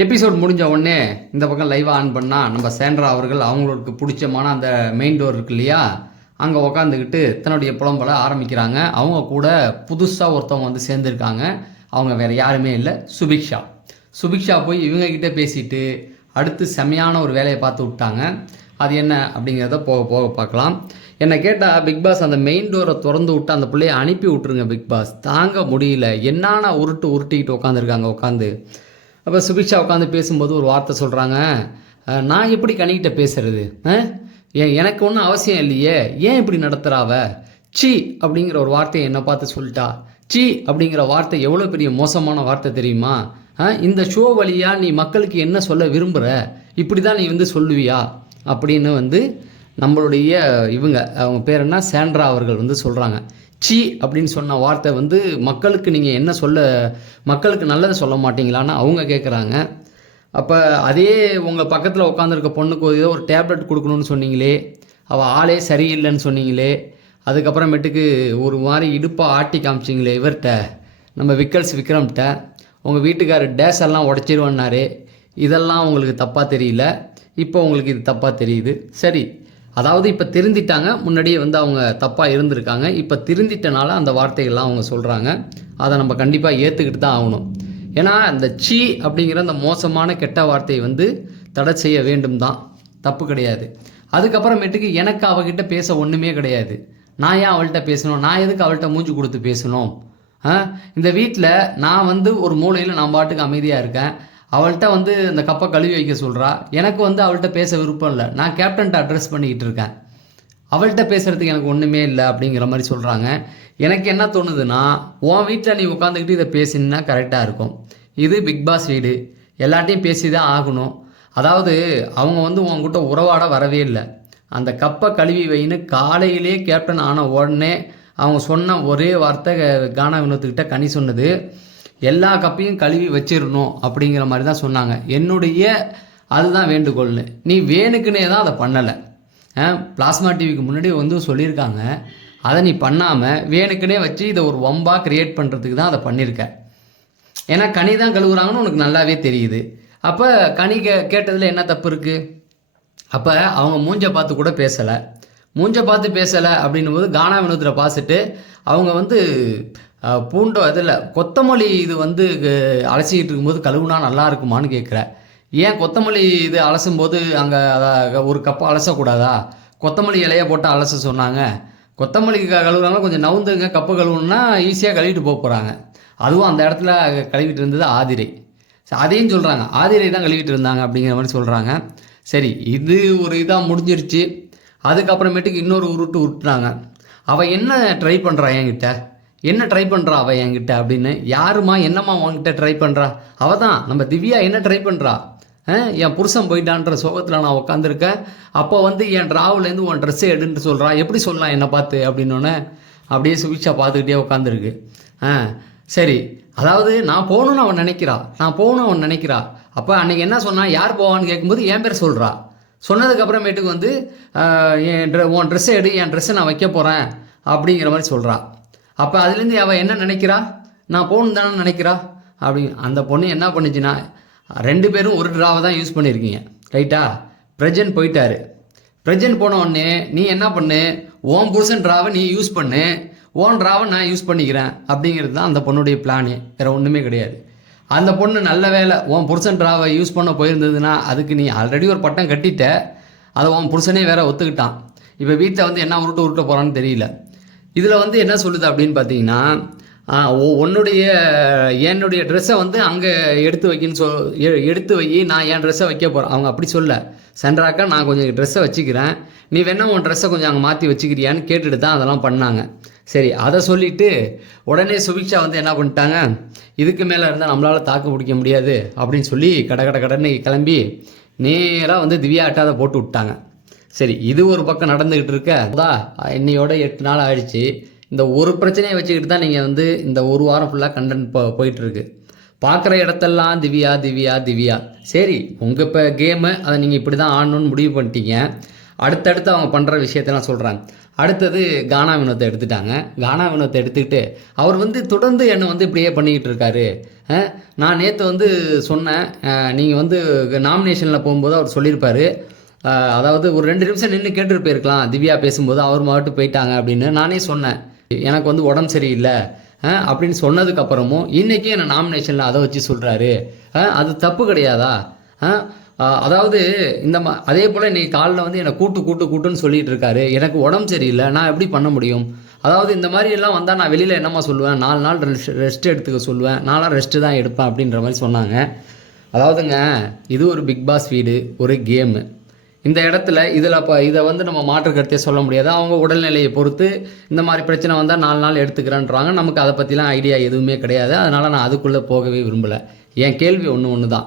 Episode முடிஞ்ச உடனே இந்த பக்கம் லைவாக ஆன் பண்ணால் நம்ம சேண்ட்ரா அவர்கள் அவங்களுக்கு பிடிச்சமான அந்த மெயின் டோர் இருக்கு இல்லையா? அங்கே உக்காந்துக்கிட்டு தன்னுடைய புலம்பல ஆரம்பிக்கிறாங்க. அவங்க கூட புதுசாக ஒருத்தவங்க வந்து சேர்ந்துருக்காங்க. அவங்க வேறு யாருமே இல்லை. சுபிக்ஷா. சுபிக்ஷா போய் இவங்கக்கிட்ட பேசிட்டு அடுத்து செமையான ஒரு வேலையை பார்த்து விட்டாங்க. அது என்ன அப்படிங்கிறத போக போக பார்க்கலாம். என்னை கேட்டால் பிக் பாஸ் அந்த மெயின் டோரை திறந்து விட்டு அந்த பிள்ளைய அனுப்பி விட்ருங்க பிக் பாஸ். தாங்க முடியல. என்னான உருட்டு உருட்டிக்கிட்டு உட்காந்துருக்காங்க உட்காந்து அப்போ சுபிக்ஷா உட்காந்து பேசும்போது ஒரு வார்த்தை சொல்கிறாங்க நான் எப்படி கனிக்கிட்ட பேசுறது? எனக்கு ஒன்றும் அவசியம் இல்லையே. ஏன் இப்படி நடத்துகிறாவ சி அப்படிங்கிற ஒரு வார்த்தையை என்னை பார்த்து சொல்லிட்டா. சி அப்படிங்கிற வார்த்தை எவ்வளோ பெரிய மோசமான வார்த்தை தெரியுமா? இந்த ஷோ வழியாக நீ மக்களுக்கு என்ன சொல்ல விரும்புகிற இப்படி தான் நீ வந்து சொல்லுவியா? அப்படின்னு வந்து நம்மளுடைய இவங்க அவங்க பேர் என்ன? சேண்ட்ரா அவர்கள் வந்து சொல்கிறாங்க சி அப்படின்னு சொன்ன வார்த்தை வந்து மக்களுக்கு நீங்கள் என்ன சொல்ல மக்களுக்கு நல்லதை சொல்ல மாட்டீங்களான்னு அவங்க கேட்குறாங்க அப்போ அதே உங்கள் பக்கத்தில் உட்காந்துருக்க பொண்ணுக்கு ஏதோ ஒரு டேப்லெட் கொடுக்கணும்னு சொன்னீங்களே அவள் ஆளே சரியில்லைன்னு சொன்னீங்களே அதுக்கப்புறமேட்டுக்கு ஒரு மாதிரி இடுப்பாக ஆட்டி காமிச்சிங்களே இவர்கிட்ட நம்ம விக்கல்ஸ் விக்ரம்கிட்ட உங்கள் வீட்டுக்காரர் டேஸ் எல்லாம் உடச்சிருவன்னாரு இதெல்லாம் உங்களுக்கு தப்பாக தெரியல இப்போ உங்களுக்கு இது தப்பாக தெரியுது. சரி அதாவது இப்போ திருந்திட்டாங்க முன்னாடியே வந்து அவங்க தப்பாக இருந்திருக்காங்க. இப்போ திருந்திட்டனால அந்த வார்த்தைகள்லாம் அவங்க சொல்கிறாங்க அதை நம்ம கண்டிப்பாக ஏற்றுக்கிட்டு தான் ஆகணும். ஏன்னா இந்த சி அப்படிங்கிற அந்த மோசமான கெட்ட வார்த்தையை வந்து தடை செய்ய வேண்டும் தான். தப்பு கிடையாது. அதுக்கப்புறமேட்டுக்கு எனக்கு அவகிட்ட பேச ஒன்றுமே கிடையாது. நான் ஏன் அவள்கிட்ட பேசணும்? நான் எதுக்கு அவள்கிட்ட மூஞ்சி கொடுத்து பேசணும்? இந்த வீட்டில் நான் வந்து ஒரு மூலையில் நான் பாட்டுக்கு அமைதியாக இருக்கேன். அவள்கிட்ட வந்து இந்த கப்பை கழுவி வைக்க சொல்கிறா எனக்கு வந்து அவள்கிட்ட பேச விருப்பம் இல்லை. நான் கேப்டன்ட்ட அட்ரஸ் பண்ணிக்கிட்டு இருக்கேன். அவள்கிட்ட பேசுகிறதுக்கு எனக்கு ஒன்றுமே இல்லை அப்படிங்கிற மாதிரி சொல்கிறாங்க எனக்கு என்ன தோணுதுன்னா உன் வீட்டில் நீ உட்காந்துக்கிட்டு இதை பேசினா கரெக்டாக இருக்கும். இது பிக் பாஸ் வீடு. எல்லாட்டையும் பேசி தான் ஆகணும். அதாவது அவங்க வந்து உங்ககிட்ட உறவாட வரவே இல்லை. அந்த கப்பை கழுவி வைன்னு காலையிலே கேப்டன் ஆன உடனே அவங்க சொன்ன ஒரே வார்த்தை கானா வினோத்துக்கிட்ட கனி சொன்னது. எல்லா கப்பையும் கழுவி வச்சிடணும் அப்படிங்கிற மாதிரி தான் சொன்னாங்க. என்னுடைய அதுதான் வேண்டுகோள்னு. நீ வேணுக்குன்னே தான் அதை பண்ணலை. பிளாஸ்மா டிவிக்கு முன்னாடி வந்து சொல்லியிருக்காங்க. அதை நீ பண்ணாமல் வேணுக்குன்னே வச்சு இதை ஒரு வம்பாக கிரியேட் பண்ணுறதுக்கு தான் அதை பண்ணியிருக்க. ஏன்னா கனி தான் கழுவுறாங்கன்னு உனக்கு நல்லாவே தெரியுது. அப்போ கனி கே கேட்டதில் என்ன தப்பு இருக்குது அப்போ அவங்க மூஞ்ச பார்த்து கூட பேசலை. மூஞ்ச பார்த்து பேசலை அப்படின்னும் போது கானா வினோத்தில் பார்த்துட்டு அவங்க வந்து பூண்டோ இதில் கொத்தமல்லி இது வந்து அலசிக்கிட்டு இருக்கும்போது கழுவுனா நல்லா இருக்குமான்னு கேட்குற ஏன் கொத்தமல்லி இது அலசும் போது அங்கே ஒரு கப்பு அலசக்கூடாதா? கொத்தமல்லி இலையை போட்டு அலச சொன்னாங்க. கொத்தமல்லி க- கழுவுறாங்க கொஞ்சம் நவுந்துங்க. கப்பு கழுவுனா ஈஸியாக கழுவிட்டு போக போகிறாங்க அதுவும் அந்த இடத்துல கழுவிட்டு இருந்தது ஆதிரை. அதையும் சொல்கிறாங்க ஆதிரை தான் கழுவிட்டு இருந்தாங்க அப்படிங்கிற மாதிரி சொல்கிறாங்க சரி இது ஒரு இதாக முடிஞ்சிருச்சு. அதுக்கப்புறமேட்டுக்கு இன்னொரு உருட்டு உருட்டுனாங்க. அவள் என்ன ட்ரை பண்ணுறா என்கிட்ட? என்ன ட்ரை பண்ணுறா அவள் என்கிட்ட அப்படின்னு? யாருமா என்னம்மா உன்கிட்ட ட்ரை பண்ணுறா அவள் தான் நம்ம திவ்யா என்ன ட்ரை பண்ணுறா என் புருஷன் போயிட்டான்ற சோகத்தில் நான் உட்காந்துருக்கேன் அப்போ வந்து என் டிராவலேருந்து உன் ட்ரெஸ்ஸை எடுன்னு சொல்கிறா எப்படி சொல்லலாம் என்னை பார்த்து அப்படின்னோடனே அப்படியே சுவிட்சா பார்த்துக்கிட்டே உட்காந்துருக்கு ஆ சரி. அதாவது நான் போகணும்னு அவன் நினைக்கிறா. நான் போகணும்னு அவன் நினைக்கிறா. அப்போ அன்றைக்கி என்ன சொன்னால் யார் போவான்னு கேட்கும்போது என் பேர் சொல்கிறா சொன்னதுக்கப்புறமேட்டுக்கு வந்து என் ட்ரெ உன் ட்ரெஸ்ஸை எடு. என் ட்ரெஸ்ஸை நான் வைக்க போகிறேன் அப்படிங்கிற மாதிரி சொல்கிறா அப்போ அதுலேருந்து அவள் என்ன நினைக்கிறா? நான் போகணும் தானே நினைக்கிறா? அப்படி அந்த பொண்ணு என்ன பண்ணுச்சுன்னா ரெண்டு பேரும் ஒரு ட்ராவை தான் யூஸ் பண்ணியிருக்கீங்க ரைட்டா பிரஜன் போயிட்டாரு. பிரஜன் போன உடனே நீ என்ன பண்ணு? ஓன் புருஷன் ட்ராவை நீ யூஸ் பண்ணு. ஓன் ட்ராவை நான் யூஸ் பண்ணிக்கிறேன். அப்படிங்கிறது தான் அந்த பொண்ணுடைய பிளானு வேறு ஒன்றுமே கிடையாது. அந்த பொண்ணு நல்ல வேலை உன் புருஷன் ட்ராவை யூஸ் பண்ண போயிருந்ததுன்னா அதுக்கு நீ ஆல்ரெடி ஒரு பட்டம் கட்டிட்ட. அதை உன் புருஷனே வேற ஒத்துக்கிட்டான். இப்போ வீட்டில் வந்து என்ன உருட்டு உருட்ட போகிறான்னு தெரியல. இதில் வந்து என்ன சொல்லுது அப்படின்னு பார்த்தீங்கன்னா உன்னுடைய என்னுடைய ட்ரெஸ்ஸை வந்து அங்கே எடுத்து வைக்கின்னு சொல் எ- எடுத்து வை நான் என் ட்ரெஸ்ஸை வைக்க போகிறேன் அவங்க அப்படி சொல்ல. சென்றாக்கா நான் கொஞ்சம் ட்ரெஸ்ஸை வச்சுக்கிறேன். நீ வேணா உன் ட்ரெஸ்ஸை கொஞ்சம் அங்கே மாற்றி வச்சுக்கிறியான்னு கேட்டுட்டு தான் அதெல்லாம் பண்ணாங்க. சரி அதை சொல்லிவிட்டு உடனே சுபிக்ஷா வந்து என்ன பண்ணிட்டாங்க? இதுக்கு மேலே இருந்தால் நம்மளால் தாக்கு பிடிக்க முடியாது அப்படின்னு சொல்லி கட கட கடன்னு கிளம்பி நேராக வந்து திவ்யா அட்டாதை போட்டு விட்டாங்க. சரி இது ஒரு பக்கம் நடந்துக்கிட்டு இருக்க. அதா இன்னையோட எட்டு நாள் ஆயிடுச்சு. இந்த ஒரு பிரச்சனையை வச்சுக்கிட்டு தான் நீங்கள் வந்து இந்த ஒரு வாரம் ஃபுல்லாக கண்டென்ட் போ போயிட்டுருக்கு. பார்க்குற இடத்தெல்லாம் திவ்யா திவ்யா திவ்யா. சரி உங்கள் இப்போ கேமு அதை நீங்கள் இப்படி தான் ஆடணும்னு முடிவு பண்ணிட்டீங்க. அடுத்தடுத்து அவங்க பண்ணுற விஷயத்தெல்லாம் சொல்கிறாங்க அடுத்தது கானா வினோத்தை எடுத்துட்டாங்க. கானா வினோத்தை எடுத்துக்கிட்டு அவர் வந்து தொடர்ந்து என்னை வந்து இப்படியே பண்ணிக்கிட்டு இருக்காரு. நான் நேற்று வந்து சொன்னேன். நீங்கள் வந்து நாமினேஷனில் போகும்போது அவர் சொல்லியிருப்பார். அதாவது ஒரு ரெண்டு நிமிஷம் நின்று கேட்டுட்டு போயிருக்கலாம். திவ்யா பேசும்போது அவர் மட்டும் போயிட்டாங்க அப்படின்னு நானே சொன்னேன். எனக்கு வந்து உடம்பு சரியில்லை. அப்படின்னு சொன்னதுக்கப்புறமும் அப்புறமும் என்னை என்ன நாமினேஷனில் அதை வச்சு சொல்கிறாரு அது தப்பு கிடையாதா? அதாவது இந்த மா அதே போல் இன்னைக்கு காலைல வந்து என்னை கூட்டு கூட்டு கூட்டுன்னு சொல்லிட்டு இருக்காரு. எனக்கு உடம்பு சரியில்லை. நான் எப்படி பண்ண முடியும்? அதாவது இந்த மாதிரி எல்லாம் வந்தால் நான் வெளியில் என்னம்மா சொல்லுவேன்? நாலு நாள் ரெஸ்ட் எடுத்துக்க சொல்லுவேன். நாலாம் ரெஸ்ட்டு தான் எடுப்பேன் அப்படின்ற மாதிரி சொன்னாங்க. அதாவதுங்க இது ஒரு பிக் பாஸ் வீடு ஒரு கேமு. இந்த இடத்துல இதில் இப்போ இதை வந்து நம்ம மாற்று கருத்தே சொல்ல முடியாது. அவங்க உடல்நிலையை பொறுத்து இந்த மாதிரி பிரச்சனை வந்தால் நாலு நாள் எடுத்துக்கிறேன்றாங்க. நமக்கு அதை பற்றிலாம் ஐடியா எதுவுமே கிடையாது. அதனால் நான் அதுக்குள்ளே போகவே விரும்பலை. என் கேள்வி ஒன்று ஒன்று தான்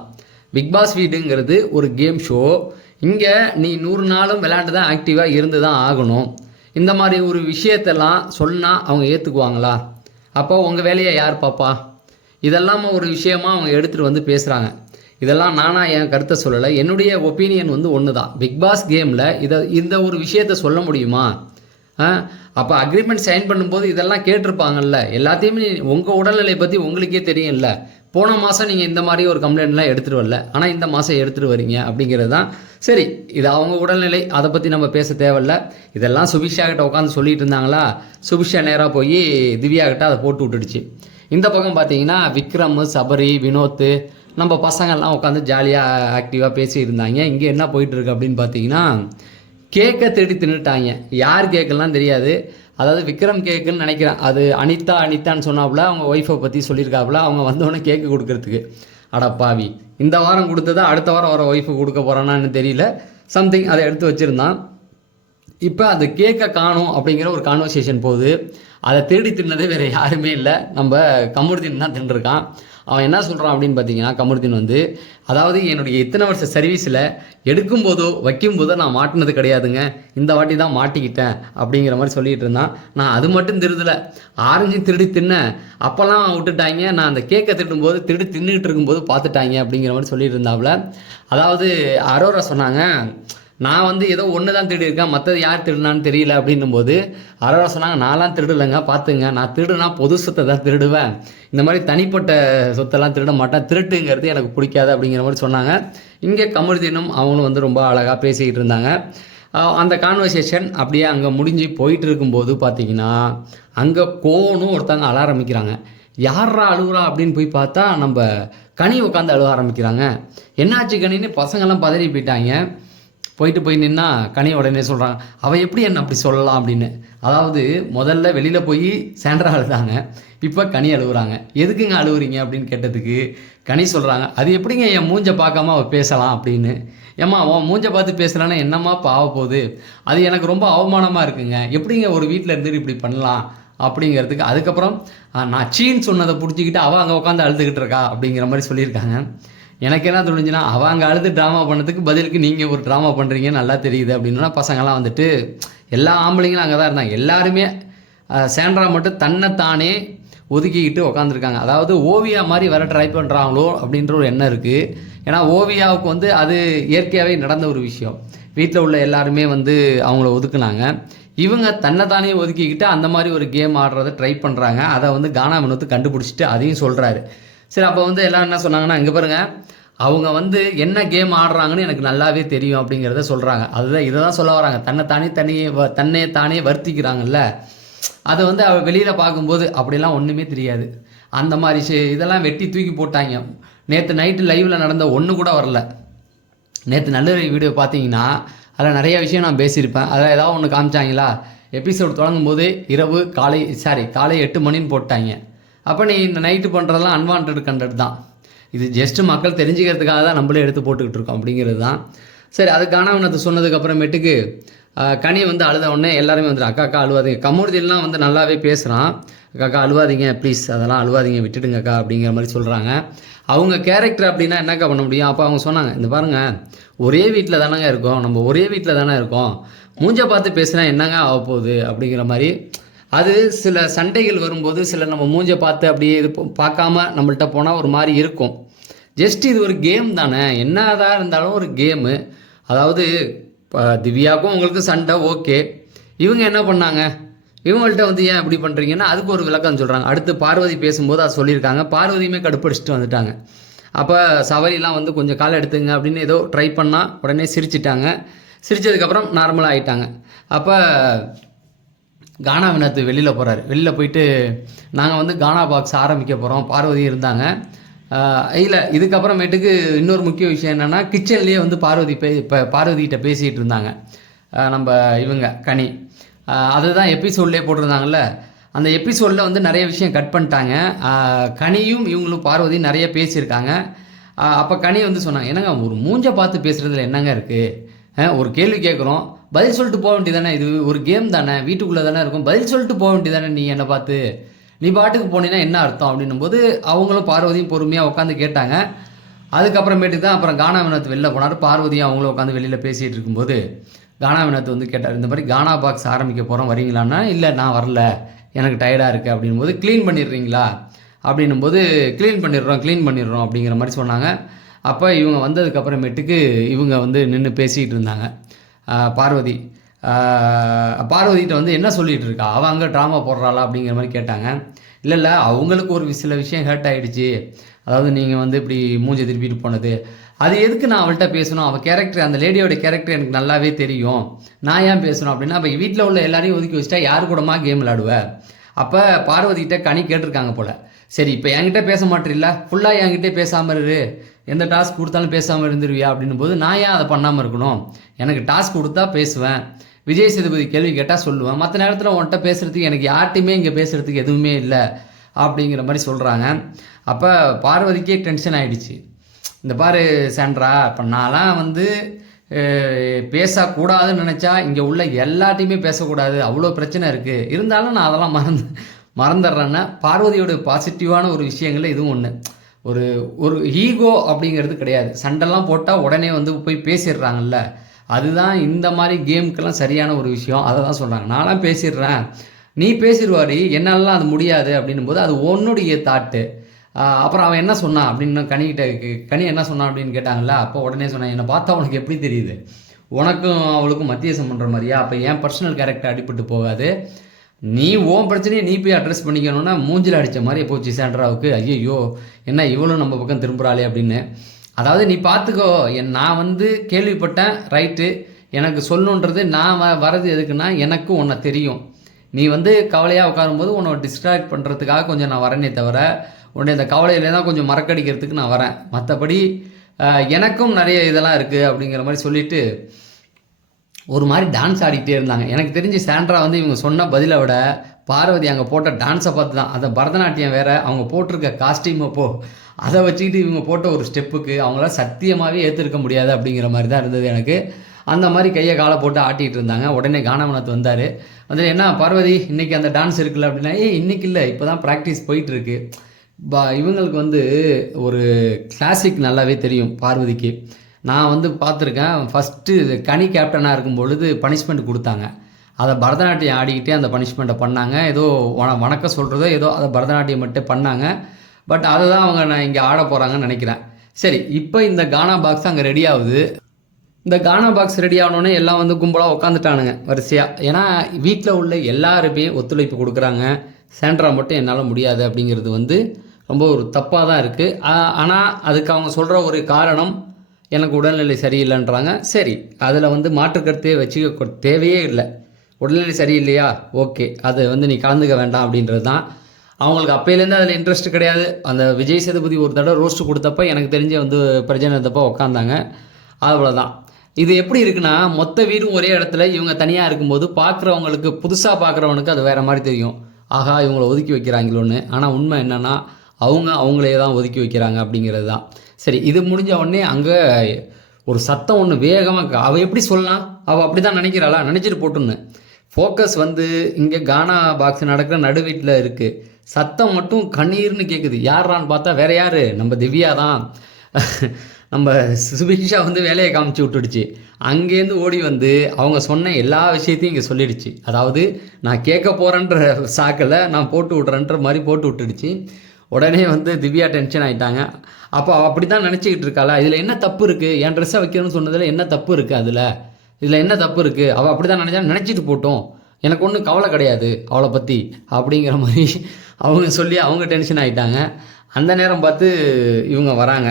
பிக் பாஸ் வீடுங்கிறது ஒரு கேம் ஷோ இங்கே நீ நூறு நாளும் விளையாண்டு தான் ஆக்டிவாக இருந்து தான் ஆகணும். இந்த மாதிரி ஒரு விஷயத்தெல்லாம் சொன்னால் அவங்க ஏற்றுக்குவாங்களா அப்போ உங்கள் வேலையை யார் பாப்பா? இதெல்லாம் ஒரு விஷயமா அவங்க எடுத்துகிட்டு வந்து பேசுகிறாங்க இதெல்லாம் நானாக என் கருத்தை சொல்லலை. என்னுடைய ஒப்பீனியன் வந்து ஒன்று தான் பிக் பாஸ் கேமில் இதை இந்த ஒரு விஷயத்த சொல்ல முடியுமா? அப்போ அக்ரிமெண்ட் சைன் பண்ணும்போது இதெல்லாம் கேட்டிருப்பாங்கல்ல. எல்லாத்தையுமே உங்கள் உடல்நிலை பற்றி உங்களுக்கே தெரியும்ல. போன மாதம் நீங்கள் இந்த மாதிரி ஒரு கம்ப்ளைண்ட்லாம் எடுத்துகிட்டு வரல ஆனால் இந்த மாதம் எடுத்துகிட்டு வரீங்க அப்படிங்கிறது தான். சரி இது அவங்க உடல்நிலை. அதை பற்றி நம்ம பேச தேவையில்ல. இதெல்லாம் சுபிஷா கிட்ட உட்காந்து சொல்லிட்டு இருந்தாங்களா? சுபிஷா நேராக போய் திவ்யா கிட்ட அதை போட்டு விட்டுடுச்சு. இந்த பக்கம் பார்த்தீங்கன்னா விக்ரம் சபரி வினோத் நம்ம பசங்கள்லாம் உட்காந்து ஜாலியாக ஆக்டிவாக பேசியிருந்தாங்க. இங்கே என்ன போயிட்டுருக்கு அப்படின்னு பார்த்தீங்கன்னா கேக்கை தேடி தின்னுட்டாங்க. யார் கேக்கெல்லாம் தெரியாது. அதாவது விக்ரம் கேக்குன்னு நினைக்கிறேன். அது அனிதா அனிதான்னு சொன்னாப்புல அவங்க ஒய்ஃபை பற்றி சொல்லியிருக்காப்புல. அவங்க வந்தோடனே கேக்கு கொடுக்கறதுக்கு. அடப்பாவி பாவி. இந்த வாரம் கொடுத்ததா அடுத்த வாரம் வர ஒய்ஃபு கொடுக்க போகிறானான்னு தெரியல. சம்திங் அதை எடுத்து வச்சுருந்தான். இப்போ அந்த கேக்கை காணும் அப்படிங்கிற ஒரு கான்வர்சேஷன் போகுது. அதை தேடி தின்னதே வேறு யாருமே இல்லை. நம்ம கமருதீன் தான் தின்னுருக்கான். அவன் என்ன சொல்கிறான் அப்படின்னு பார்த்தீங்கன்னா கமருதீன் வந்து அதாவது என்னுடைய இத்தனை வருஷ சர்வீஸில் எடுக்கும்போதோ வைக்கும்போதோ நான் மாட்டினது கிடையாதுங்க. இந்த வாட்டி தான் மாட்டிக்கிட்டேன் அப்படிங்கிற மாதிரி சொல்லிட்டு இருந்தான். நான் அது மட்டும் திருடலை. ஆரஞ்சு திருடி தின்னேன் அப்போல்லாம் விட்டுட்டாங்க. நான் அந்த கேக்கை திருடும்போது திருடி தின்னுக்கிட்டு இருக்கும்போது பார்த்துட்டாங்க அப்படிங்கிற மாதிரி சொல்லிட்டு இருந்தாப்புல. அதாவது அரோரா சொன்னாங்க நான் வந்து ஏதோ ஒன்று தான் திருடியிருக்கேன் மற்றது யார் திருடினான்னு தெரியல அப்படின்னும் போது அரோரா சொன்னாங்க நான்லாம் திருடலைங்க பார்த்துங்க. நான் திருடுனா பொது சொத்தை தான் திருடுவேன் இந்த மாதிரி தனிப்பட்ட சொத்தெல்லாம் திருட மாட்டேன். திருட்டுங்கிறது எனக்கு பிடிக்காது அப்படிங்கிற மாதிரி சொன்னாங்க. இங்கே கமருதீனும் அவங்களும் வந்து ரொம்ப அழகாக பேசிக்கிட்டு இருந்தாங்க. அந்த கான்வர்சேஷன் அப்படியே அங்கே முடிஞ்சு போயிட்டு இருக்கும்போது பார்த்தீங்கன்னா அங்கே கோனும் ஒருத்தவங்க அழ ஆரம்பிக்கிறாங்க. யாரா அழுகுறா அப்படின்னு போய் பார்த்தா நம்ம கனி உட்காந்து அழுக ஆரம்பிக்கிறாங்க. என்னாச்சு கனின்னு? பசங்கெல்லாம் பதறி போயிட்டாங்க. போயிட்டு போய் நின்னா கனி உடனே சொல்கிறாங்க அவள் எப்படி என்ன அப்படி சொல்லலாம்? அப்படின்னு. அதாவது முதல்ல வெளியில் போய் சேண்ட்ரா அழுதாங்க. இப்போ கனி அழுகுறாங்க எதுக்குங்க அழுகுறீங்க அப்படின்னு கேட்டதுக்கு கனி சொல்கிறாங்க அது எப்படிங்க என் மூஞ்ச பார்க்காம அவள் பேசலாம்? அப்படின்னு. ஏம்மா அவன் மூஞ்ச பார்த்து பேசலான்னா என்னம்மா பாவ போகுது? அது எனக்கு ரொம்ப அவமானமாக இருக்குங்க. எப்படிங்க ஒரு வீட்டில் இருந்துட்டு இப்படி பண்ணலாம்? அப்படிங்கிறதுக்கு அதுக்கப்புறம் நான் சீன்னு சொன்னதை பிடிச்சிக்கிட்டு அவள் அங்கே உட்காந்து அழுதுகிட்டு இருக்கா? அப்படிங்கிற மாதிரி சொல்லியிருக்காங்க. எனக்கு என்ன தோணுச்சுன்னா அவங்க அழுது ட்ராமா பண்ணதுக்கு பதிலுக்கு நீங்கள் ஒரு ட்ராமா பண்ணுறீங்க நல்லா தெரியுது அப்படின்னா பசங்கள்லாம் வந்துட்டு எல்லா ஆம்பளைங்களும் அங்கே தான் இருந்தாங்க. எல்லாருமே சேண்ட்ரா மட்டும் தன்னைத்தானே ஒதுக்கிக்கிட்டு உட்காந்துருக்காங்க அதாவது ஓவியா மாதிரி வர ட்ரை பண்ணுறாங்களோ அப்படின்ற ஒரு எண்ணம் இருக்குது ஏன்னா ஓவியாவுக்கு வந்து அது இயற்கையாகவே நடந்த ஒரு விஷயம். வீட்டில் உள்ள எல்லாருமே வந்து அவங்கள ஒதுக்குனாங்க. இவங்க தன்னைத்தானே ஒதுக்கிக்கிட்டு அந்த மாதிரி ஒரு கேம் ஆடுறதை ட்ரை பண்ணுறாங்க அதை வந்து கானா வினோத்து கண்டுபிடிச்சிட்டு அதையும் சொல்கிறாரு சரி அப்போ வந்து எல்லாம் என்ன சொன்னாங்கன்னா இங்கே பாருங்க அவங்க வந்து என்ன கேம் ஆடுறாங்கன்னு எனக்கு நல்லாவே தெரியும் அப்படிங்கிறத சொல்கிறாங்க அதுதான் இதை தான் சொல்ல வராங்க. தன்னை தானே தனியே வ- தன்னை தானே வர்த்திக்கிறாங்கல்ல. அதை வந்து அவள் வெளியில் பார்க்கும்போது அப்படிலாம் ஒன்றுமே தெரியாது. அந்த மாதிரி சே இதெல்லாம் வெட்டி தூக்கி போட்டாங்க. நேற்று நைட்டு லைவில் நடந்த ஒன்று கூட வரல. நேற்று நல்ல வீடியோ பார்த்தீங்கன்னா அதில் நிறைய விஷயம் நான் பேசியிருப்பேன். அதில் ஏதாவது ஒன்று காமிச்சாங்களா? எபிசோடு தொடங்கும் போது இரவு காலை சாரி காலை எட்டு மணின்னு போட்டாங்க. அப்போ நீ இந்த நைட்டு பண்ணுறதெல்லாம் அன்வான்ட் கண்டட் தான். இது ஜஸ்ட்டு மக்கள் தெரிஞ்சுக்கிறதுக்காக தான் நம்மளே எடுத்து போட்டுக்கிட்டு இருக்கோம் அப்படிங்கிறது தான். சரி அதுக்கான உனக்கு சொன்னதுக்கப்புறமேட்டுக்கு கனி வந்து அழுத உடனே எல்லாருமே வந்து அக்கா அக்கா அழுவாதீங்க. கமூர்திலாம் வந்து நல்லாவே பேசுகிறான் அக்கா அக்கா அழுவாதீங்க ப்ளீஸ் அதெல்லாம் அழுவாதீங்க விட்டுடுங்கக்கா அப்படிங்கிற மாதிரி சொல்கிறாங்க அவங்க கேரக்டர் அப்படின்னா என்னக்கா பண்ண முடியும்? அப்போ அவங்க சொன்னாங்க இந்த பாருங்கள் ஒரே வீட்டில் தானங்க இருக்கோம். நம்ம ஒரே வீட்டில் தானே இருக்கோம். மூஞ்ச பார்த்து பேசுனா என்னங்க ஆக போகுது அப்படிங்கிற மாதிரி அது சில சண்டைகள் வரும்போது சில நம்ம மூஞ்ச பார்த்து அப்படியே இது பார்க்காம நம்மள்கிட்ட போனால் ஒரு மாதிரி இருக்கும். ஜஸ்ட் இது ஒரு கேம் தானே. என்னதான் இருந்தாலும் ஒரு கேமு அதாவது இப்போ திவ்யாவுக்கும் உங்களுக்கு சண்டை ஓகே இவங்க என்ன பண்ணாங்க? இவங்கள்ட்ட வந்து ஏன் அப்படி பண்ணுறீங்கன்னா அதுக்கு ஒரு விளக்கம் சொல்கிறாங்க அடுத்து பார்வதி பேசும்போது அது சொல்லியிருக்காங்க. பார்வதியுமே கடுப்படிச்சிட்டு வந்துட்டாங்க. அப்போ சவரிலாம் வந்து கொஞ்சம் காலை எடுத்துங்க அப்படின்னு ஏதோ ட்ரை பண்ணால் உடனே சிரிச்சிட்டாங்க. சிரிச்சதுக்கப்புறம் நார்மலாக ஆகிட்டாங்க அப்போ கானா வினத்து வெளியில் போகிறாரு வெளியில் போயிட்டு நாங்கள் வந்து கானா பாக்ஸ் ஆரம்பிக்க போகிறோம் பார்வதி இருந்தாங்க. இல்லை இதுக்கப்புறமேட்டுக்கு இன்னொரு முக்கிய விஷயம் என்னென்னா கிச்சன்லேயே வந்து பார்வதி பே இப்போ பார்வதிகிட்ட பேசிகிட்டு இருந்தாங்க. நம்ம இவங்க கனி. அதுதான் எபிசோட்லேயே போட்டிருந்தாங்கல்ல. அந்த எபிசோடில் வந்து நிறைய விஷயம் கட் பண்ணிட்டாங்க. கனியும் இவங்களும் பார்வதி நிறைய பேசியிருக்காங்க. அப்போ கனி வந்து சொன்னாங்க என்னங்க ஒரு மூஞ்சை பார்த்து பேசுகிறதுல என்னங்க இருக்குது ஒரு கேள்வி கேட்குறோம் பதில் சொல்லிட்டு போக வேண்டியதானே இது ஒரு கேம் தானே? வீட்டுக்குள்ளே தானே இருக்கும். பதில் சொல்லிட்டு போக வேண்டியதானே நீ என்னை பார்த்து? நீ பாட்டுக்கு போனீங்கன்னா என்ன அர்த்தம் அப்படின்னும் போது அவங்களும் பார்வதியும் பொறுமையாக உட்காந்து கேட்டாங்க. அதுக்கப்புறமேட்டுக்கு தான் அப்புறம் கானா வினோத் வெளில போனார். பார்வதியும் அவங்களும் உட்காந்து வெளியில் பேசிகிட்டு இருக்கும்போது கானா வினோத் வந்து கேட்டார் இந்த மாதிரி கானா பாக்ஸ் ஆரம்பிக்க போகிறோம் வரீங்களான்னா இல்லை நான் வரல. எனக்கு டயர்டாக இருக்குது அப்படின்னும் போது க்ளீன் பண்ணிடுறீங்களா? அப்படின்னும் போது க்ளீன் பண்ணிடுறோம் க்ளீன் பண்ணிடுறோம் அப்படிங்கிற மாதிரி சொன்னாங்க. அப்போ இவங்க வந்ததுக்கப்புறமேட்டுக்கு இவங்க வந்து நின்று பேசிக்கிட்டு இருந்தாங்க. பார்வதி. பார்வதிகிட்ட வந்து என்ன சொல்லிட்டு இருக்கா அவள் அங்கே ட்ராமா போடுறாளா அப்படிங்கிற மாதிரி கேட்டாங்க. இல்லை இல்லை அவங்களுக்கு ஒரு சில விஷயம் ஹர்ட் ஆகிடுச்சி அதாவது நீங்கள் வந்து இப்படி மூஞ்சி திருப்பிட்டு போனது. அது எதுக்கு நான் அவள்கிட்ட பேசணும்? அவள் கேரக்டர் அந்த லேடியோட கேரக்டர் எனக்கு நல்லாவே தெரியும். நான் ஏன் பேசணும் அப்படின்னா அப்போ வீட்டில் உள்ள எல்லாரையும் ஒதுக்கி வச்சுட்டா யார் கூடமா கேம் விளாடுவ? அப்போ பார்வதிகிட்ட கனி கேட்டிருக்காங்க போல. சரி இப்போ என்கிட்ட பேச மாட்டேறில்ல? ஃபுல்லாக என்கிட்டே பேசாமல் இரு. எந்த டாஸ்க் கொடுத்தாலும் பேசாமல் இருந்துருவியா அப்படின்னும் போது நான் ஏன் அதை பண்ணாமல் இருக்கணும்? எனக்கு டாஸ்க் கொடுத்தா பேசுவேன். விஜய் சேதுபதி கேள்வி கேட்டால் சொல்லுவேன். மற்ற நேரத்தில் உன்கிட்ட பேசுகிறதுக்கு எனக்கு யார்ட்டையுமே இங்கே பேசுகிறதுக்கு எதுவுமே இல்லை அப்படிங்கிற மாதிரி சொல்கிறாங்க அப்போ பார்வதிக்கே டென்ஷன் ஆகிடுச்சு இந்த பாரு சாண்ட்ரா இப்போ நான்லாம் வந்து பேசக்கூடாதுன்னு நினச்சா இங்கே உள்ள எல்லாட்டையுமே பேசக்கூடாது. அவ்வளோ பிரச்சனை இருக்குது இருந்தாலும் நான் அதெல்லாம் மறந்து மறந்துடுறேன்னா பார்வதியோட பாசிட்டிவான ஒரு விஷயங்களில் இதுவும் ஒன்று ஒரு ஒரு ஈகோ அப்படிங்கிறது கிடையாது. சண்டைலாம் போட்டால் உடனே வந்து போய் பேசிடுறாங்கல்ல. அதுதான் இந்த மாதிரி கேமுக்கெல்லாம் சரியான ஒரு விஷயம். அதை தான் சொல்கிறாங்க நான்லாம் பேசிடுறேன். நீ பேசிடுவாரி என்னாலலாம் அது முடியாது அப்படின்னும் போது அது உன்னுடைய தாட்டு. அப்புறம் அவன் என்ன சொன்னான் அப்படின்னு கனிக்கிட்ட கனி என்ன சொன்னான் அப்படின்னு கேட்டாங்களா அப்போ உடனே சொன்னான் என்னை பார்த்தா உனக்கு எப்படி தெரியுது? உனக்கும் அவளுக்கும் மத்தியசம் பண்ணுற மாதிரியா? அப்போ ஏன் பர்சனல் கேரக்டர் அடிபட்டு போகாது. நீ ஓன் பிரச்சனையை நீ போய் அட்ரஸ் பண்ணிக்கணும்னா மூஞ்சில் அடித்த மாதிரி போச்சு சாண்ட்ராவுக்கு. ஐயோ என்ன இவளும் நம்ம பக்கம் திரும்புகிறாளே அப்படின்னு. அதாவது நீ பார்த்துக்கோ என் நான் வந்து கேள்விப்பட்டேன் ரைட்டு எனக்கு சொல்லணுன்றது நான் வ வரது எதுக்குன்னா எனக்கும் உன்னை தெரியும். நீ வந்து கவலையாக உட்காரும்போது உன்னை டிஸ்ட்ராக்ட் பண்ணுறதுக்காக கொஞ்சம் நான் வரேனே தவிர உன்னை இந்த கவலையில தான் கொஞ்சம் மறக்கடிக்கிறதுக்கு நான் வரேன். மற்றபடி எனக்கும் நிறைய இதெல்லாம் இருக்குது அப்படிங்கிற மாதிரி சொல்லிவிட்டு ஒரு மாதிரி டான்ஸ் ஆடிக்கிட்டே இருந்தாங்க. எனக்கு தெரிஞ்சு சாண்ட்ரா வந்து இவங்க சொன்ன பதிலை விட பார்வதி அங்கே போட்ட டான்ஸை பார்த்து தான். அந்த பரதநாட்டியம் வேறு அவங்க போட்டிருக்க காஸ்டியூம் அப்போ அதை வச்சுக்கிட்டு இவங்க போட்ட ஒரு ஸ்டெப்புக்கு அவங்களால சத்தியமாகவே ஏற்றிருக்க முடியாது அப்படிங்கிற மாதிரி தான் இருந்தது எனக்கு. அந்த மாதிரி கையை காலை போட்டு ஆட்டிகிட்டு இருந்தாங்க. உடனே கானமனத்து வந்தார். வந்து என்ன பார்வதி இன்றைக்கி அந்த டான்ஸ் இருக்குல்ல அப்படின்னா ஏ இன்னைக்கு இல்லை இப்போ தான் ப்ராக்டிஸ் போயிட்டுருக்கு. பா இவங்களுக்கு வந்து ஒரு கிளாசிக் நல்லாவே தெரியும் பார்வதிக்கு. நான் வந்து பார்த்துருக்கேன் ஃபஸ்ட்டு கனி கேப்டனாக இருக்கும் பொழுது பனிஷ்மெண்ட் கொடுத்தாங்க. அதை பரதநாட்டியம் ஆடிக்கிட்டே அந்த பனிஷ்மெண்ட்டை பண்ணாங்க. ஏதோ வண வணக்கம் சொல்கிறதோ ஏதோ அதை பரதநாட்டியம் மட்டும் பண்ணாங்க. பட் அதை தான் அவங்க நான் இங்கே ஆட போகிறாங்கன்னு நினைக்கிறேன். சரி இப்போ இந்த கானா பாக்ஸ் அங்கே ரெடி ஆகுது. இந்த கானா பாக்ஸ் ரெடி ஆகணுன்னே எல்லாம் வந்து கும்பலாக உட்காந்துட்டானுங்க வரிசையாக ஏன்னா வீட்டில் உள்ள எல்லாருமே ஒத்துழைப்பு கொடுக்குறாங்க. சென்ட்ரா மட்டும் என்னால் முடியாது அப்படிங்கிறது வந்து ரொம்ப ஒரு தப்பாக தான் இருக்குது ஆனால் அதுக்கு அவங்க சொல்கிற ஒரு காரணம் எனக்கு உடல்நிலை சரியில்லைன்றாங்க. சரி அதில் வந்து மாற்றுக்கருத்தே வச்சுக்க தேவையே இல்லை. உடல்நிலை சரியில்லையா? ஓகே. அது வந்து நீ கலந்துக்க வேண்டாம் அப்படின்றது தான். அவங்களுக்கு அப்போயிலேருந்து அதில் இன்ட்ரெஸ்ட் கிடையாது. அந்த விஜய் சேதுபதி ஒரு தடவை ரோஸ்ட் கொடுத்தப்ப எனக்கு தெரிஞ்ச வந்து பிரச்சனை இருந்தப்போ உட்காந்தாங்க அவ்வளோதான் இது எப்படி இருக்குன்னா மொத்த வீடும் ஒரே இடத்துல இவங்க தனியாக இருக்கும்போது பார்க்குறவங்களுக்கு புதுசாக பார்க்குறவனுக்கு அது வேறு மாதிரி தெரியும். ஆஹா இவங்கள ஒதுக்கி வைக்கிறாங்களோன்னு. ஆனால் உண்மை என்னன்னா அவங்க அவங்களே தான் ஒதுக்கி வைக்கிறாங்க அப்படிங்கிறது தான். சரி இது முடிஞ்ச உடனே அங்கே ஒரு சத்தம் ஒன்று வேகமாக அவள் எப்படி சொல்லலாம் அவள் அப்படி தான் நினைக்கிறாளா? நினச்சிட்டு போட்டுன்னு. ஃபோக்கஸ் வந்து இங்கே கானா பாக்ஸ் நடக்கிற நடு வீட்டில் இருக்குது சத்தம் மட்டும் கண்ணீர்னு கேட்குது யாரான்னு பார்த்தா வேற யார்? நம்ம திவ்யா தான். நம்ம சுபிக்ஷா வந்து வேலையை காமிச்சு விட்டுடுச்சு. அங்கேருந்து ஓடி வந்து அவங்க சொன்ன எல்லா விஷயத்தையும் இங்கே சொல்லிடுச்சு. அதாவது நான் கேட்க போகிறேன்ற சாக்கில் நான் போட்டு விட்றேன்ற மாதிரி போட்டு விட்டுடுச்சு. உடனே வந்து திவ்யா டென்ஷன் ஆகிட்டாங்க அப்போ அவள் அப்படி தான் நினச்சிக்கிட்டு இருக்காளா? இதில் என்ன தப்பு இருக்குது என் ட்ரெஸ்ஸை வைக்கணும்னு சொன்னதில் என்ன தப்பு இருக்குது அதில்? இதில் என்ன தப்பு இருக்குது அவள் அப்படி தான் நினச்சா நினச்சிட்டு போட்டோம். எனக்கு ஒன்றும் கவலை கிடையாது அவளை பற்றி அப்படிங்கிற மாதிரி அவங்க சொல்லி அவங்க டென்ஷன் ஆகிட்டாங்க அந்த நேரம் பார்த்து இவங்க வராங்க.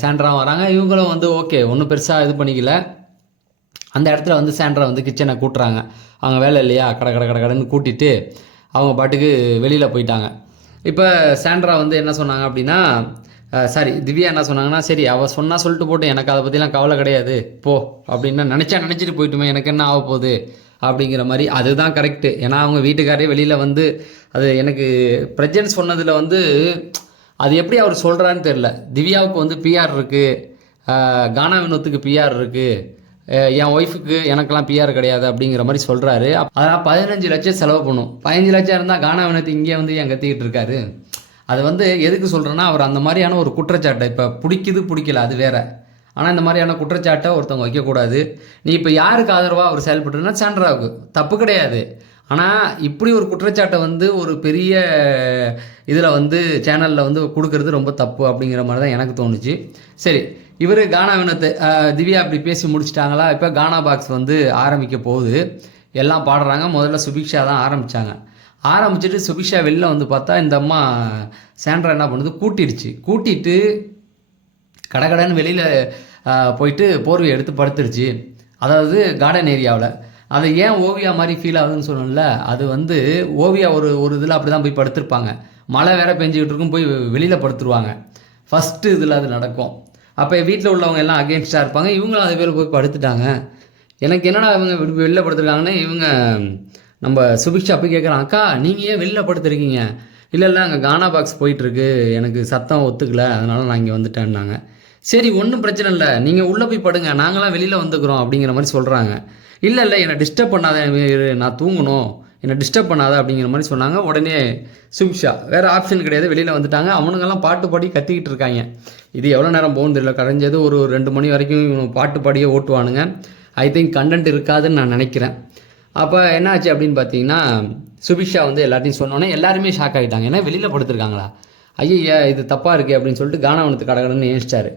சாண்ட்ரா வராங்க. இவங்களும் வந்து ஓகே ஒன்றும் பெருசாக இது பண்ணிக்கல. அந்த இடத்துல வந்து சாண்ட்ரா வந்து கிச்சனை கூட்டுறாங்க. அவங்க வேலை இல்லையா? கடை கடை கடை கடைன்னு கூட்டிட்டு அவங்க பாட்டுக்கு வெளியில் போயிட்டாங்க. இப்போ சாண்ட்ரா வந்து என்ன சொன்னாங்க அப்படின்னா சாரி திவ்யா என்ன சொன்னாங்கன்னா சரி அவள் சொன்னால் சொல்லிட்டு போட்டு எனக்கு அதை பற்றிலாம் கவலை கிடையாது. போ அப்படின்னா நினச்சா நினச்சிட்டு போயிட்டுமே எனக்கு என்ன ஆக போகுது? அப்படிங்கிற மாதிரி அதுதான் கரெக்டு ஏன்னா அவங்க வீட்டுக்காரே வெளியில் வந்து அது எனக்கு பிரஜன்ஸ் சொன்னதில் வந்து அது எப்படி அவர் சொல்கிறான்னு தெரில திவ்யாவுக்கு வந்து பிஆர் இருக்குது கானா வினோத்துக்கு பிஆர் இருக்குது என் ஒய்ஃபுக்கு எனக்கெல்லாம் பிஆர் கிடையாது அப்படிங்கிற மாதிரி சொல்கிறாரு அதனால் பதினஞ்சு லட்சம் செலவு பண்ணும். பதினஞ்சு லட்சம் இருந்தால் கானா வினத்து இங்கே வந்து என் கத்திக்கிட்டு இருக்காரு? அது வந்து எதுக்கு சொல்கிறேன்னா அவர் அந்த மாதிரியான ஒரு குற்றச்சாட்டை இப்போ பிடிக்குது பிடிக்கல அது வேற. ஆனால் இந்த மாதிரியான குற்றச்சாட்டை ஒருத்தவங்க வைக்கக்கூடாது. நீ இப்போ யாருக்கு ஆதரவாக அவர் செயல்பட்டுருன்னா சாண்ட்ராவுக்கு. தப்பு கிடையாது. ஆனால் இப்படி ஒரு குற்றச்சாட்டை வந்து ஒரு பெரிய இதில் வந்து சேனலில் வந்து கொடுக்கறது ரொம்ப தப்பு அப்படிங்கிற மாதிரி தான் எனக்கு தோணுச்சு. சரி இவர் கானா வினத்தை திவ்யா அப்படி பேசி முடிச்சிட்டாங்களா? இப்போ கானா பாக்ஸ் வந்து ஆரம்பிக்க போகுது. எல்லாம் பாடுறாங்க. முதல்ல சுபிக்ஷா தான் ஆரம்பித்தாங்க ஆரம்பிச்சுட்டு சுபிக்ஷா வெளில வந்து பார்த்தா இந்த அம்மா சாண்ட்ரா என்ன பண்ணுது? கூட்டிடுச்சு. கூட்டிட்டு கடகடன்னு வெளியில் போயிட்டு போர்வை எடுத்து படுத்துருச்சு அதாவது கார்டன் ஏரியாவில் அது ஏன் ஓவியா மாதிரி ஃபீல் ஆகுதுன்னு சொல்லணும்ல அது வந்து ஓவியா ஒரு ஒரு இதில் அப்படி தான் போய் படுத்திருப்பாங்க. மழை வேற பெஞ்சிக்கிட்டு இருக்கும் போய் வெளியில் படுத்துருவாங்க. ஃபஸ்ட்டு இதில் அது நடக்கும். அப்போ வீட்டில் உள்ளவங்க எல்லாம் அகேன்ஸ்டாக இருப்பாங்க. இவங்களும் அது பேர் போய் படுத்துட்டாங்க. எனக்கு என்னடா இவங்க வெளில படுத்துருக்காங்கன்னு இவங்க நம்ம சுபிக்ஷா போய் கேட்குறான் அக்கா நீங்கள் ஏன் வெளில படுத்துருக்கீங்க? இல்லை இல்லை அங்கே கானா பாக்ஸ் போயிட்டுருக்கு. எனக்கு சத்தம் ஒத்துக்கல. அதனால் நான் இங்கே வந்துட்டேன்னாங்க. சரி ஒன்றும் பிரச்சனை இல்லை. நீங்கள் உள்ளே போய் படுங்க. நாங்களாம் வெளியில் வந்துக்கிறோம். அப்படிங்கிற மாதிரி சொல்கிறாங்க இல்லை இல்லை என்னை டிஸ்டர்ப் பண்ணாத. நான் தூங்கணும். என்னை டிஸ்டர்ப் பண்ணாத அப்படிங்கிற மாதிரி சொன்னாங்க. உடனே சுபிக்ஷா வேறு ஆப்ஷன் கிடையாது வெளியில் வந்துட்டாங்க. அவனுங்கெல்லாம் பாட்டு பாடி கத்திக்கிட்டு இருக்காங்க. இது எவ்வளோ நேரம் போகும் தெரியல. கரைஞ்சது ஒரு ரெண்டு மணி வரைக்கும் இவங்க பாட்டு பாடியே ஓட்டுவானுங்க. ஐ திங்க் கண்டென்ட் இருக்காதுன்னு நான் நினைக்கிறேன். அப்போ என்னாச்சு அப்படின்னு பார்த்தீங்கன்னா சுபிக்ஷா வந்து எல்லாத்தையும் சொன்னோன்னே எல்லாருமே ஷாக் ஆகிட்டாங்க ஏன்னா வெளியில் படுத்துருக்காங்களா? ஐயா இது தப்பாக இருக்குது அப்படின்னு சொல்லிட்டு கானவனத்து கடகடன்னு ஏஞ்சிட்டாரு.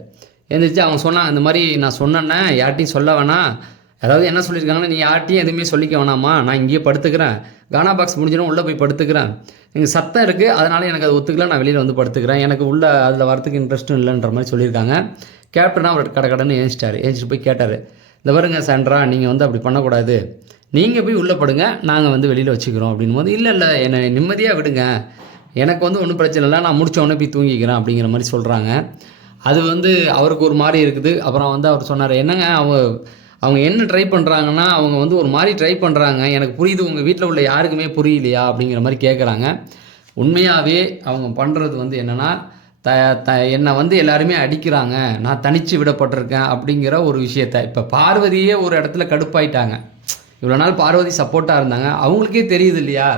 எழுந்திரிச்சு அவங்க சொன்னான் இந்த மாதிரி நான் சொன்னேன்னே யார்ட்டையும் சொல்ல வேணாம். அதாவது என்ன சொல்லியிருக்காங்கன்னா நீ யார்ட்டையும் எதுவுமே சொல்லிக்க வேணாமா? நான் இங்கேயே படுத்துக்கிறேன். கானா பாக்ஸ் முடிஞ்சிடும் உள்ளே போய் படுத்துக்கிறேன். எனக்கு சத்தம் இருக்குது அதனால் எனக்கு அது ஒத்துக்கல நான் வெளியில் வந்து படுத்துக்கிறேன். எனக்கு உள்ள அதில் வரத்துக்கு இன்ட்ரெஸ்ட்டும் இல்லைன்ற மாதிரி சொல்லியிருக்காங்க. கேப்டனாக அவர் கடை கடைன்னு ஏஞ்சிட்டாரு. ஏஞ்சிட்டு போய் கேட்டார் இந்த பாருங்க சாண்ட்ரா நீங்கள் வந்து அப்படி பண்ணக்கூடாது. நீங்கள் போய் உள்ளே படுங்க நாங்கள் வந்து வெளியில் வச்சுக்கிறோம். அப்படின்னும் போது இல்லை இல்லை என்னை நிம்மதியாக விடுங்க. எனக்கு வந்து ஒன்றும் பிரச்சனை இல்லை நான் முடிச்ச போய் தூங்கிக்கிறேன். அப்படிங்கிற மாதிரி சொல்கிறாங்க அது வந்து அவருக்கு ஒரு மாதிரி இருக்குது. அப்புறம் வந்து அவர் சொன்னார் என்னங்க அவங்க அவங்க என்ன ட்ரை பண்ணுறாங்கன்னா அவங்க வந்து ஒரு மாதிரி ட்ரை பண்ணுறாங்க எனக்கு புரியுது உங்கள் வீட்டில் உள்ள யாருக்குமே புரியலையா அப்படிங்கிற மாதிரி கேட்குறாங்க உண்மையாகவே அவங்க பண்ணுறது வந்து என்னென்னா த த என்னை வந்து எல்லாருமே அடிக்கிறாங்க. நான் தனித்து விடப்பட்டிருக்கேன் அப்படிங்கிற ஒரு விஷயத்த. இப்போ பார்வதியே ஒரு இடத்துல கடுப்பாயிட்டாங்க. இவ்வளோ நாள் பார்வதி சப்போர்ட்டாக இருந்தாங்க. அவங்களுக்கே தெரியுது இல்லையா?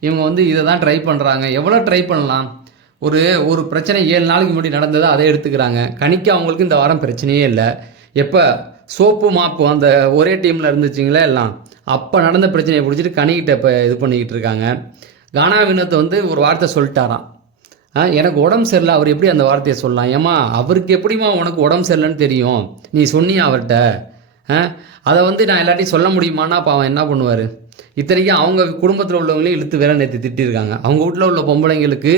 இவங்க வந்து இதை தான் ட்ரை பண்ணுறாங்க எவ்வளோ ட்ரை பண்ணலாம்? ஒரு ஒரு பிரச்சனை ஏழு நாளைக்கு முன்னாடி நடந்ததை அதை எடுத்துக்கிறாங்க. கணிக்க அவங்களுக்கு இந்த வாரம் பிரச்சனையே இல்லை. எப்போ? சோப்பு மாப்பு அந்த ஒரே டீமில் இருந்துச்சுங்களே எல்லாம். அப்போ நடந்த பிரச்சனையை பிடிச்சிட்டு கணிக்கிட்ட இப்போ இது பண்ணிக்கிட்டு இருக்காங்க. கானா வினத்தை வந்து ஒரு வார்த்தை சொல்லிட்டாராம். ஆ, எனக்கு உடம்பு சரியில்லை அவர் எப்படி அந்த வார்த்தையை சொல்லலாம்? ஏம்மா அவருக்கு எப்படிம்மா உனக்கு உடம்பு சரியில்லைன்னு தெரியும்? நீ சொன்னியா அவர்கிட்ட? அதை வந்து நான் எல்லாத்தையும் சொல்ல முடியுமான்னா அப்போ அவன் என்ன பண்ணுவார்? இத்தனைக்கும் அவங்க குடும்பத்தில் உள்ளவங்களையும் இழுத்து வேற நேற்று திட்டிருக்காங்க அவங்க வீட்டில் உள்ள பொம்பளைங்களுக்கு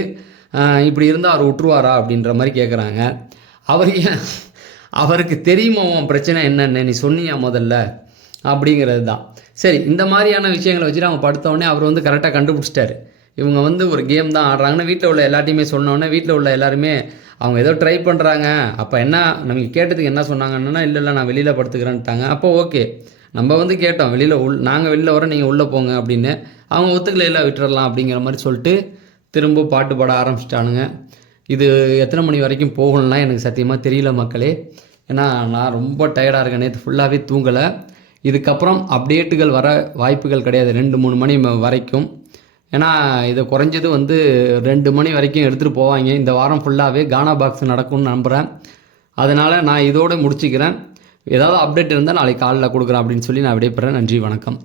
இப்படி இருந்தால் அவர் விட்டுருவாரா அப்படின்ற மாதிரி கேட்குறாங்க அவர் ஏன் அவருக்கு தெரியுமா உன் பிரச்சனை என்னென்னு? நீ சொன்னியா முதல்ல? அப்படிங்கிறது தான் சரி இந்த மாதிரியான விஷயங்களை வச்சுட்டு அவங்க படுத்தவொடனே அவர் வந்து கரெக்டாக கண்டுபிடிச்சிட்டாரு. இவங்க வந்து ஒரு கேம் தான் ஆடுறாங்கன்னு வீட்டில் உள்ள எல்லாத்தையுமே சொன்னோன்னே வீட்டில் உள்ள எல்லாருமே அவங்க ஏதோ ட்ரை பண்ணுறாங்க அப்போ என்ன நமக்கு கேட்டதுக்கு என்ன சொன்னாங்கன்னா இல்லை இல்லை நான் வெளியில் படுத்துக்கிறேன்ட்டாங்க. அப்போ ஓகே நம்ம வந்து கேட்டோம் வெளியில் உள் நாங்கள் வெளியில் வரோம் நீங்கள் உள்ளே போங்க அப்படின்னு. அவங்க ஒத்துக்கலையில் விட்டுறலாம் அப்படிங்கிற மாதிரி சொல்லிட்டு திரும்ப பாட்டு பாட ஆரம்பிச்சிட்டானுங்க. இது எத்தனை மணி வரைக்கும் போகணும்னா எனக்கு சத்தியமாக தெரியல மக்களே. ஏன்னா நான் ரொம்ப டயர்டாக இருக்கேன். நேற்று ஃபுல்லாகவே தூங்கலை. இதுக்கப்புறம் அப்டேட்டுகள் வர வாய்ப்புகள் கிடையாது. ரெண்டு மூணு மணி வரைக்கும். ஏன்னா இதை குறைஞ்சது வந்து ரெண்டு மணி வரைக்கும் எடுத்துகிட்டு போவாங்க. இந்த வாரம் ஃபுல்லாகவே கானா பாக்ஸ் நடக்கும்னு நம்புகிறேன் அதனால் நான் இதோடு முடிச்சுக்கிறேன். ஏதாவது அப்டேட் இருந்தால் நாளைக்கு காலில் கொடுக்குறேன் அப்படின்னு சொல்லி நான் விடைபெறேன். நன்றி வணக்கம்.